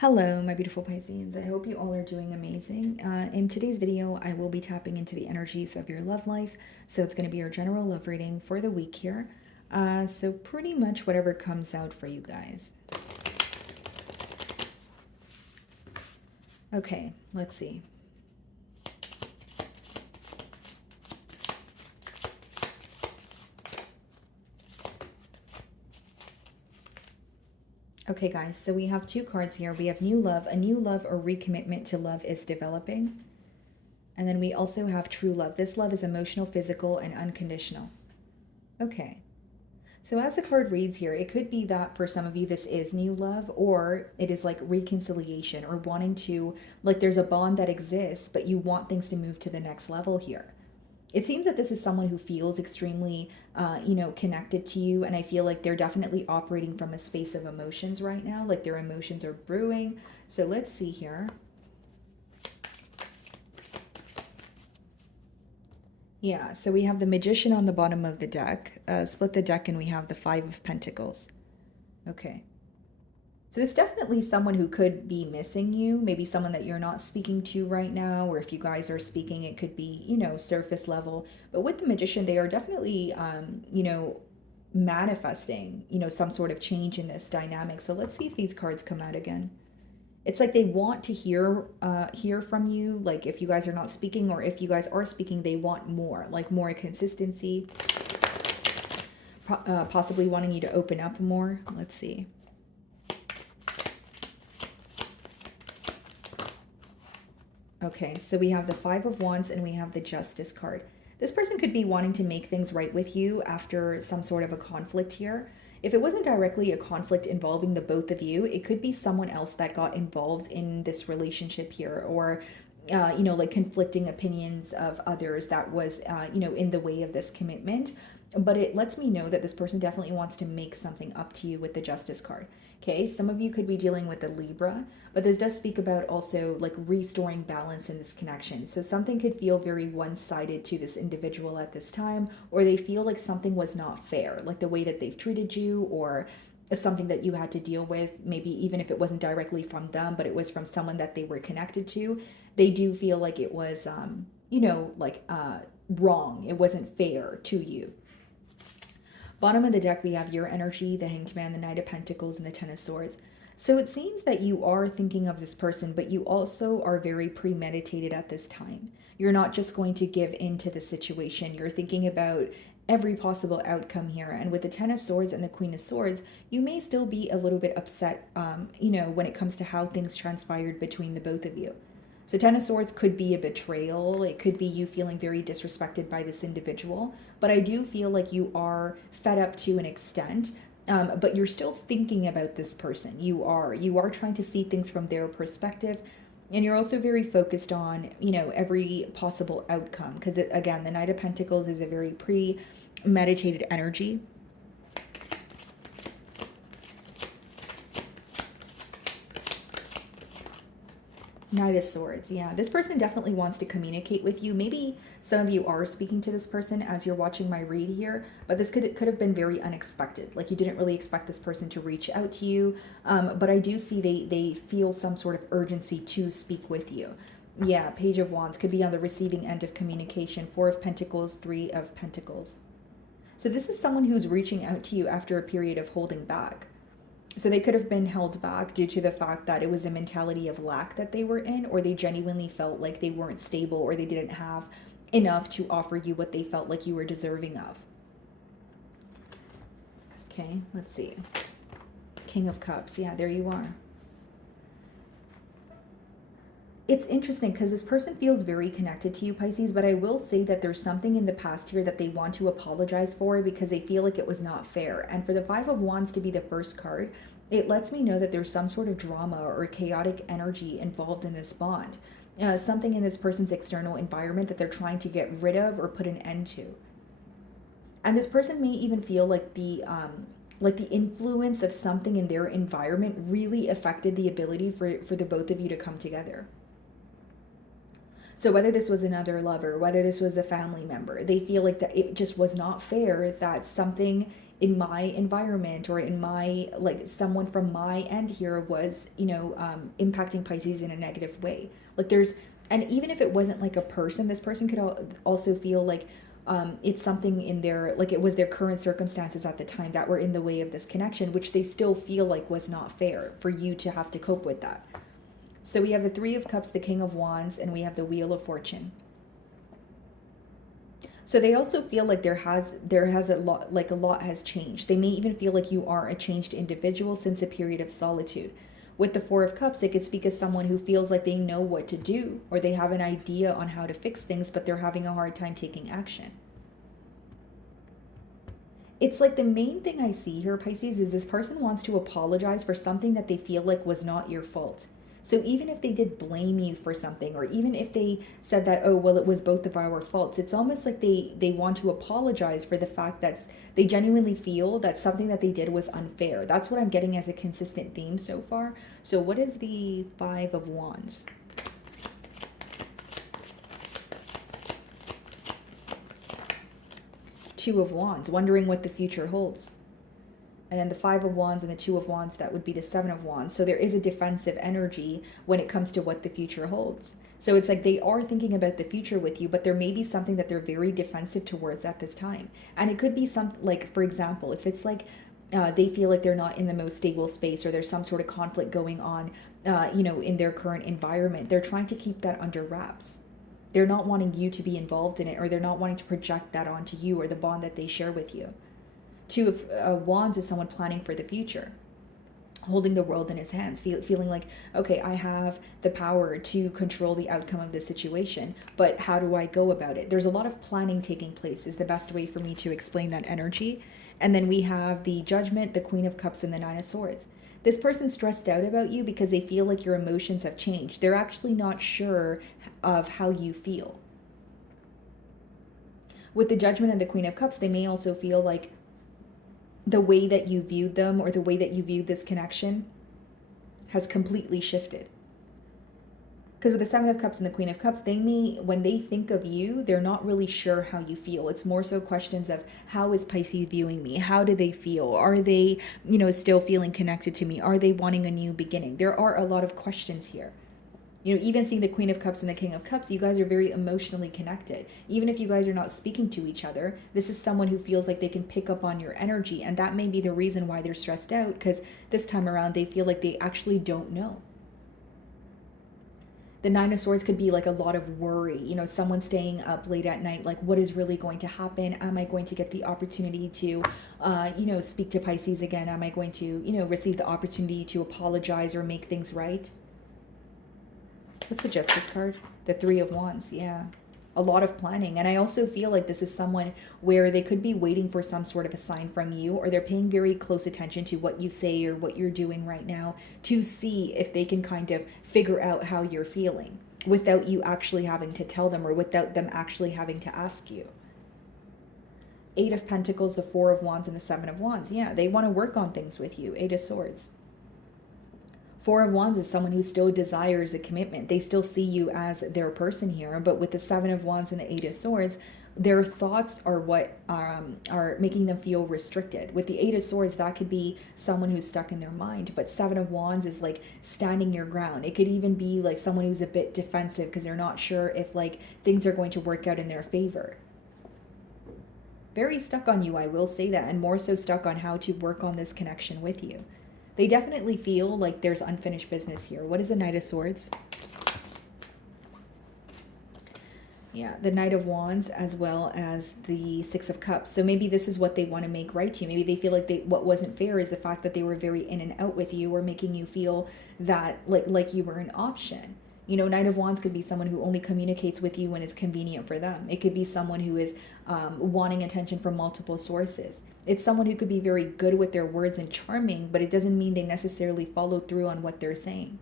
Hello, my beautiful Pisces. I hope you all are doing amazing. In today's video, I will be tapping into the energies of your love life. So it's going to be your general love reading for the week here. So pretty much whatever comes out for you guys. Okay, let's see. Okay, guys, so we have two cards here. We have new love. A new love or recommitment to love is developing. And then we also have true love. This love is emotional, physical, and unconditional. Okay. So as the card reads here, it could be that for some of you this is new love, or it is like reconciliation or wanting to, like there's a bond that exists, but you want things to move to the next level here. It seems that this is someone who feels extremely, connected to you. And I feel like they're definitely operating from a space of emotions right now, like their emotions are brewing. So let's see here. Yeah, so we have the Magician on the bottom of the deck. Split the deck and we have the Five of Pentacles. Okay. So there's definitely someone who could be missing you, maybe someone that you're not speaking to right now, or if you guys are speaking, it could be, surface level. But with the Magician, they are definitely, manifesting, some sort of change in this dynamic. So let's see if these cards come out again. It's like they want to hear from you, like if you guys are not speaking, or if you guys are speaking, they want more, like more consistency, possibly wanting you to open up more. Let's see. Okay, so we have the Five of Wands and we have the Justice card. This person could be wanting to make things right with you after some sort of a conflict here. If it wasn't directly a conflict involving the both of you, it could be someone else that got involved in this relationship here, or like conflicting opinions of others that was, in the way of this commitment. But it lets me know that this person definitely wants to make something up to you with the Justice card. Okay, some of you could be dealing with the Libra, but this does speak about also like restoring balance in this connection. So something could feel very one-sided to this individual at this time, or they feel like something was not fair, like the way that they've treated you, or something that you had to deal with, maybe even if it wasn't directly from them, but it was from someone that they were connected to. They do feel like it was, wrong. It wasn't fair to you. Bottom of the deck, we have your energy, the Hanged Man, the Knight of Pentacles, and the Ten of Swords. So it seems that you are thinking of this person, but you also are very premeditated at this time. You're not just going to give in to the situation. You're thinking about every possible outcome here. And with the Ten of Swords and the Queen of Swords, you may still be a little bit upset, when it comes to how things transpired between the both of you. So Ten of Swords could be a betrayal. It could be you feeling very disrespected by this individual. But I do feel like you are fed up to an extent. But you're still thinking about this person. You are trying to see things from their perspective. And you're also very focused on, every possible outcome. Because again, the Knight of Pentacles is a very premeditated energy. Knight of Swords. Yeah, this person definitely wants to communicate with you. Maybe some of you are speaking to this person as you're watching my read here, but this could have been very unexpected. Like you didn't really expect this person to reach out to you. But I do see they feel some sort of urgency to speak with you. Yeah, Page of Wands could be on the receiving end of communication. Four of Pentacles, Three of Pentacles. So this is someone who's reaching out to you after a period of holding back. So they could have been held back due to the fact that it was a mentality of lack that they were in, or they genuinely felt like they weren't stable, or they didn't have enough to offer you what they felt like you were deserving of. Okay, let's see. King of Cups. Yeah, there you are. It's interesting because this person feels very connected to you, Pisces, but I will say that there's something in the past here that they want to apologize for because they feel like it was not fair. And for the Five of Wands to be the first card, it lets me know that there's some sort of drama or chaotic energy involved in this bond. Something in this person's external environment that they're trying to get rid of or put an end to. And this person may even feel like the influence of something in their environment really affected the ability for the both of you to come together. So whether this was another lover, whether this was a family member, they feel like that it just was not fair that something in my environment or in my, like, someone from my end here was, impacting Pisces in a negative way. Like there's, and even if it wasn't like a person, this person could also feel like it's something in their, like it was their current circumstances at the time that were in the way of this connection, which they still feel like was not fair for you to have to cope with that. So we have the Three of Cups, the King of Wands, and we have the Wheel of Fortune. So they also feel like there has a lot has changed. They may even feel like you are a changed individual since a period of solitude. With the Four of Cups, it could speak as someone who feels like they know what to do or they have an idea on how to fix things, but they're having a hard time taking action. It's like the main thing I see here, Pisces, is this person wants to apologize for something that they feel like was not your fault. So even if they did blame you for something, or even if they said that, oh, well, it was both of our faults, it's almost like they want to apologize for the fact that they genuinely feel that something that they did was unfair. That's what I'm getting as a consistent theme so far. So what is the Five of Wands? Two of Wands, wondering what the future holds. And then the Five of Wands and the Two of Wands, that would be the Seven of Wands. So there is a defensive energy when it comes to what the future holds. So it's like they are thinking about the future with you, but there may be something that they're very defensive towards at this time. And it could be like, for example, if it's like they feel like they're not in the most stable space, or there's some sort of conflict going on, in their current environment, they're trying to keep that under wraps. They're not wanting you to be involved in it, or they're not wanting to project that onto you or the bond that they share with you. Two of Wands is someone planning for the future, holding the world in his hands, feeling like, okay, I have the power to control the outcome of this situation, but how do I go about it? There's a lot of planning taking place is the best way for me to explain that energy. And then we have the Judgment, the Queen of Cups, and the Nine of Swords. This person's stressed out about you because they feel like your emotions have changed. They're actually not sure of how you feel. With the Judgment and the Queen of Cups, they may also feel like the way that you viewed them or the way that you viewed this connection has completely shifted. Because with the Seven of Cups and the Queen of Cups, they may, when they think of you, they're not really sure how you feel. It's more so questions of, how is Pisces viewing me? How do they feel? Are they, still feeling connected to me? Are they wanting a new beginning? There are a lot of questions here. Even seeing the Queen of Cups and the King of Cups, you guys are very emotionally connected. Even if you guys are not speaking to each other, this is someone who feels like they can pick up on your energy. And that may be the reason why they're stressed out, because this time around, they feel like they actually don't know. The Nine of Swords could be like a lot of worry, someone staying up late at night, like, what is really going to happen? Am I going to get the opportunity to, speak to Pisces again? Am I going to, receive the opportunity to apologize or make things right? What's the Justice card? The Three of Wands, yeah. A lot of planning. And I also feel like this is someone where they could be waiting for some sort of a sign from you, or they're paying very close attention to what you say or what you're doing right now to see if they can kind of figure out how you're feeling without you actually having to tell them, or without them actually having to ask you. Eight of Pentacles, the Four of Wands, and the Seven of Wands. Yeah, they want to work on things with you. Eight of Swords. Four of Wands is someone who still desires a commitment. They still see you as their person here. But with the Seven of Wands and the Eight of Swords, their thoughts are what are making them feel restricted. With the Eight of Swords, that could be someone who's stuck in their mind. But Seven of Wands is like standing your ground. It could even be like someone who's a bit defensive because they're not sure if like things are going to work out in their favor. Very stuck on you, I will say that, and more so stuck on how to work on this connection with you. They definitely feel like there's unfinished business here. What is the Knight of Swords? Yeah, the Knight of Wands as well as the Six of Cups. So maybe this is what they want to make right to you. Maybe they feel like what wasn't fair is the fact that they were very in and out with you, or making you feel that like you were an option. Knight of Wands could be someone who only communicates with you when it's convenient for them. It could be someone who is wanting attention from multiple sources. It's someone who could be very good with their words and charming, but it doesn't mean they necessarily follow through on what they're saying.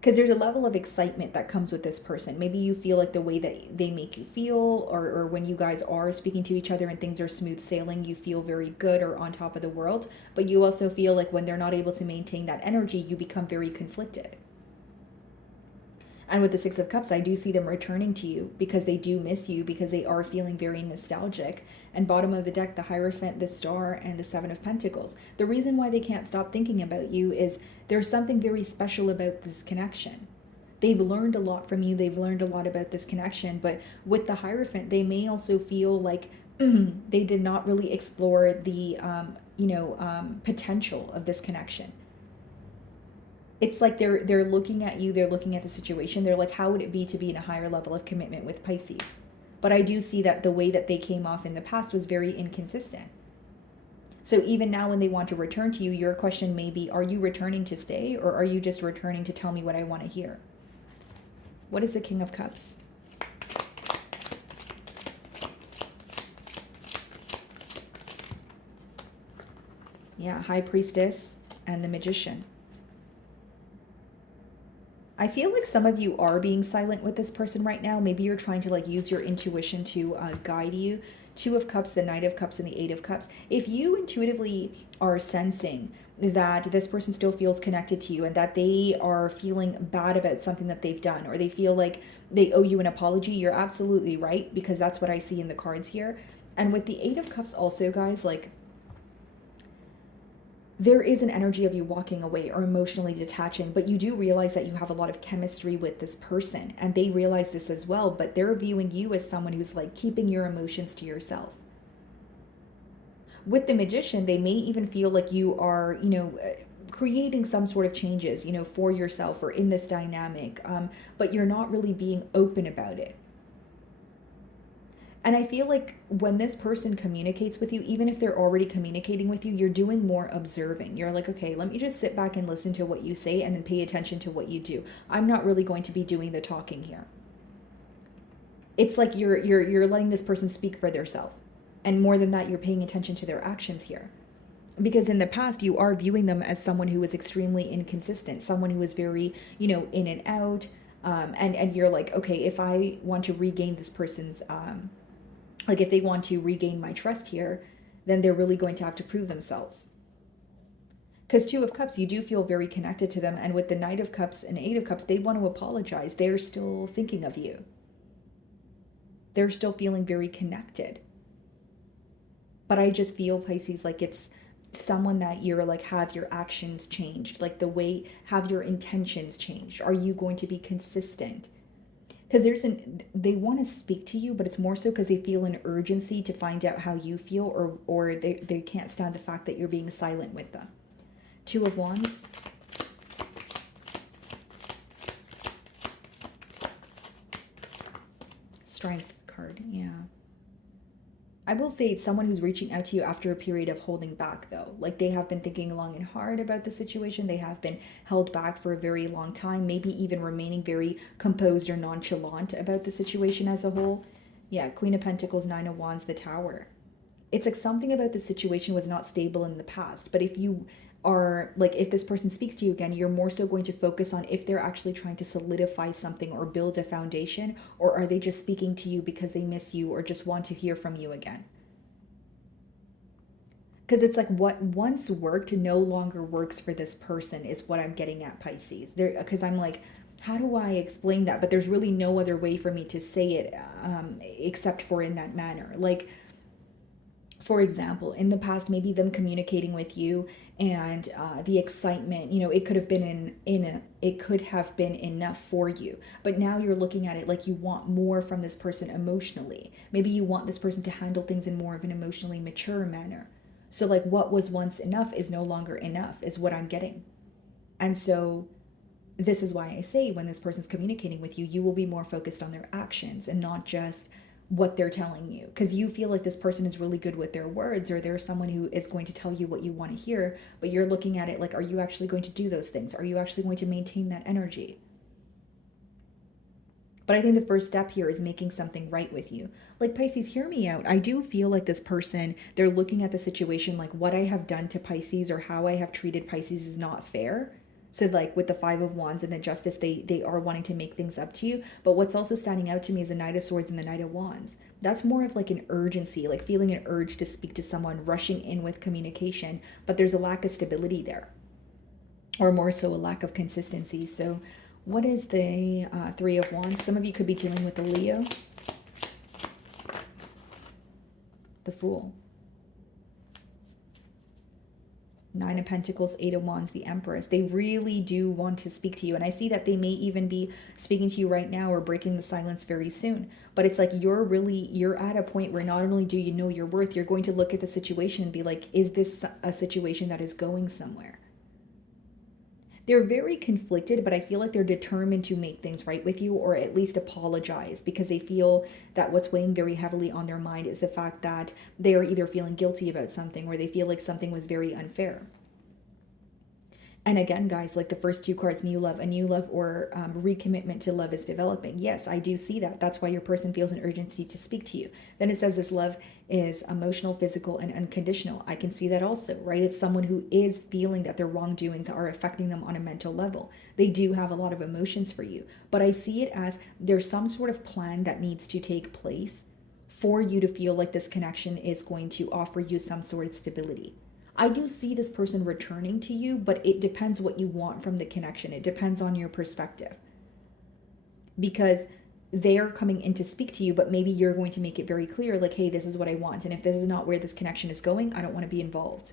Because there's a level of excitement that comes with this person. Maybe you feel like the way that they make you feel, or when you guys are speaking to each other and things are smooth sailing, you feel very good or on top of the world. But you also feel like when they're not able to maintain that energy, you become very conflicted. And with the Six of Cups, I do see them returning to you because they do miss you, because they are feeling very nostalgic. And bottom of the deck, the Hierophant, the Star, and the Seven of Pentacles. The reason why they can't stop thinking about you is there's something very special about this connection. They've learned a lot from you. They've learned a lot about this connection. But with the Hierophant, they may also feel like they did not really explore the, potential of this connection. It's like they're looking at you, they're looking at the situation, they're like, how would it be to be in a higher level of commitment with Pisces? But I do see that the way that they came off in the past was very inconsistent. So even now when they want to return to you, your question may be, are you returning to stay, or are you just returning to tell me what I want to hear? What is the King of Cups? Yeah, High Priestess and the Magician. I feel like some of you are being silent with this person right now. Maybe you're trying to like use your intuition to guide you. Two of Cups, the Knight of Cups, and the Eight of Cups. If you intuitively are sensing that this person still feels connected to you and that they are feeling bad about something that they've done, or they feel like they owe you an apology, you're absolutely right, because that's what I see in the cards here. And with the Eight of Cups also, guys, like, there is an energy of you walking away or emotionally detaching, but you do realize that you have a lot of chemistry with this person, and they realize this as well, but they're viewing you as someone who's like keeping your emotions to yourself. With the Magician, they may even feel like you are, creating some sort of changes, for yourself or in this dynamic, but you're not really being open about it. And I feel like when this person communicates with you, even if they're already communicating with you, you're doing more observing. You're like, okay, let me just sit back and listen to what you say and then pay attention to what you do. I'm not really going to be doing the talking here. It's like you're letting this person speak for themselves. And more than that, you're paying attention to their actions here. Because in the past, you are viewing them as someone who is extremely inconsistent, someone who is very, in and out. And you're like, okay, if I want to regain this person's... like if they want to regain my trust here, then they're really going to have to prove themselves. Because Two of Cups, you do feel very connected to them. And with the Knight of Cups and Eight of Cups, they want to apologize. They're still thinking of you. They're still feeling very connected. But I just feel, Pisces, like it's someone that you're like, have your actions changed? Like the way, have your intentions changed? Are you going to be consistent? Because they want to speak to you, but it's more so because they feel an urgency to find out how you feel, or they can't stand the fact that you're being silent with them. Two of Wands. Strength card, yeah. I will say it's someone who's reaching out to you after a period of holding back, though. Like they have been thinking long and hard about the situation. They have been held back for a very long time, maybe even remaining very composed or nonchalant about the situation as a whole. Yeah, Queen of Pentacles, Nine of Wands, the Tower. It's like something about the situation was not stable in the past. But if you are, like, if this person speaks to you again, you're more so going to focus on if they're actually trying to solidify something or build a foundation, or are they just speaking to you because they miss you or just want to hear from you again? Because it's like what once worked no longer works for this person is what I'm getting at, Pisces. Because I'm like, how do I explain that? But there's really no other way for me to say it except for in that manner. Like, for example, in the past, maybe them communicating with you and the excitement, it could have been it could have been enough for you. But now you're looking at it like you want more from this person emotionally. Maybe you want this person to handle things in more of an emotionally mature manner. So like what was once enough is no longer enough, is what I'm getting. And so this is why I say when this person's communicating with you, you will be more focused on their actions and not just what they're telling you, because you feel like this person is really good with their words, or they're someone who is going to tell you what you want to hear, but you're looking at it like, are you actually going to do those things? Are you actually going to maintain that energy? But I think the first step here is making something right with you. Like, Pisces, hear me out. I do feel like this person, they're looking at the situation like what I have done to Pisces or how I have treated Pisces is not fair. So like with the Five of Wands and the Justice, they are wanting to make things up to you. But what's also standing out to me is the Knight of Swords and the Knight of Wands. That's more of like an urgency, like feeling an urge to speak to someone, rushing in with communication. But there's a lack of stability there, or more so a lack of consistency. So What is the Three of Wands? Some of you could be dealing with the Leo, the Fool, Nine of Pentacles, Eight of Wands, the Empress. They really do want to speak to you. And I see that they may even be speaking to you right now or breaking the silence very soon. But it's like you're at a point where not only do you know your worth, you're going to look at the situation and be like, is this a situation that is going somewhere? They're very conflicted, but I feel like they're determined to make things right with you, or at least apologize, because they feel that what's weighing very heavily on their mind is the fact that they are either feeling guilty about something or they feel like something was very unfair. And again, guys, like the first two cards, new love, a new love or recommitment to love is developing. Yes, I do see that. That's why your person feels an urgency to speak to you. Then it says this love is emotional, physical, and unconditional. I can see that also, right? It's someone who is feeling that their wrongdoings are affecting them on a mental level. They do have a lot of emotions for you, but I see it as there's some sort of plan that needs to take place for you to feel like this connection is going to offer you some sort of stability. I do see this person returning to you, but it depends what you want from the connection. It depends on your perspective. Because they're coming in to speak to you, but maybe you're going to make it very clear, like, hey, this is what I want. And if this is not where this connection is going, I don't want to be involved.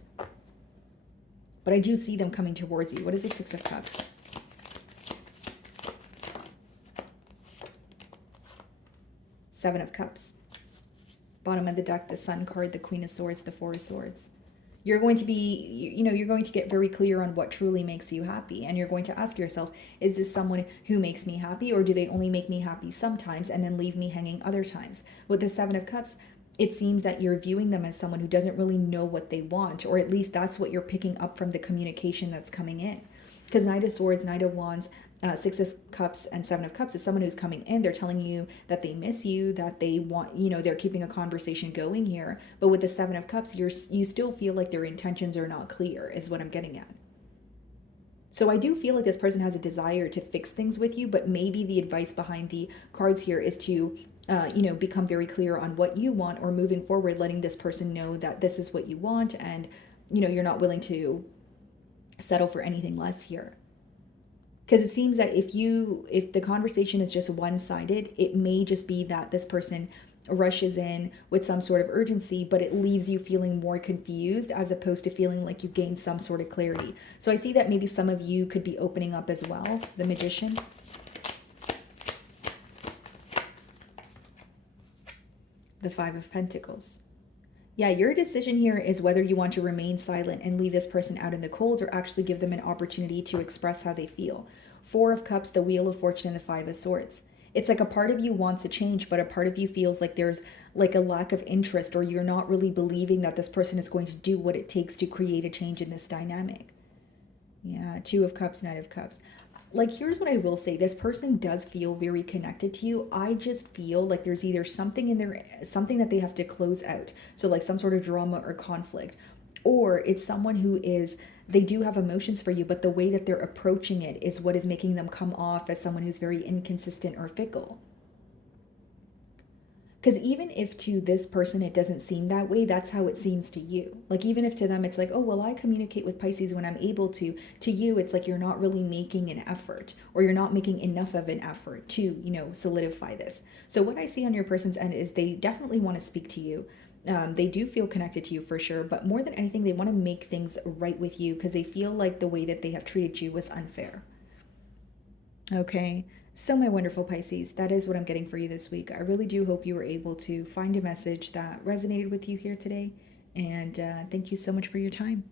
But I do see them coming towards you. What is the Six of Cups? Seven of Cups. Bottom of the deck, the Sun card, the Queen of Swords, the Four of Swords. You're going to be, you're going to get very clear on what truly makes you happy. And you're going to ask yourself, is this someone who makes me happy, or do they only make me happy sometimes and then leave me hanging other times? With the Seven of Cups, it seems that you're viewing them as someone who doesn't really know what they want, or at least that's what you're picking up from the communication that's coming in. Because Knight of Swords, Knight of Wands, Six of Cups, and Seven of Cups is someone who's coming in. They're telling you that they miss you, that they want, they're keeping a conversation going here. But with the Seven of Cups, you still feel like their intentions are not clear, is what I'm getting at. So I do feel like this person has a desire to fix things with you, but maybe the advice behind the cards here is to become very clear on what you want, or moving forward, letting this person know that this is what you want, and you're not willing to settle for anything less here. Because it seems that if the conversation is just one-sided, it may just be that this person rushes in with some sort of urgency, but it leaves you feeling more confused as opposed to feeling like you gained some sort of clarity. So I see that maybe some of you could be opening up as well. The Magician. The Five of Pentacles. Yeah, your decision here is whether you want to remain silent and leave this person out in the cold, or actually give them an opportunity to express how they feel. Four of Cups, the Wheel of Fortune, and the Five of Swords. It's like a part of you wants a change, but a part of you feels like there's like a lack of interest, or you're not really believing that this person is going to do what it takes to create a change in this dynamic. Yeah, Two of Cups, Knight of Cups. Like, here's what I will say. This person does feel very connected to you. I just feel like there's either something in there, something that they have to close out. So like some sort of drama or conflict, or it's someone who they do have emotions for you, but the way that they're approaching it is what is making them come off as someone who's very inconsistent or fickle. Because even if to this person it doesn't seem that way, that's how it seems to you. Like, even if to them it's like, oh, well, I communicate with Pisces when I'm able to you it's like you're not really making an effort, or you're not making enough of an effort to, solidify this. So what I see on your person's end is they definitely want to speak to you. They do feel connected to you for sure, but more than anything, they want to make things right with you because they feel like the way that they have treated you was unfair. Okay. So my wonderful Pisces, that is what I'm getting for you this week. I really do hope you were able to find a message that resonated with you here today. And thank you so much for your time.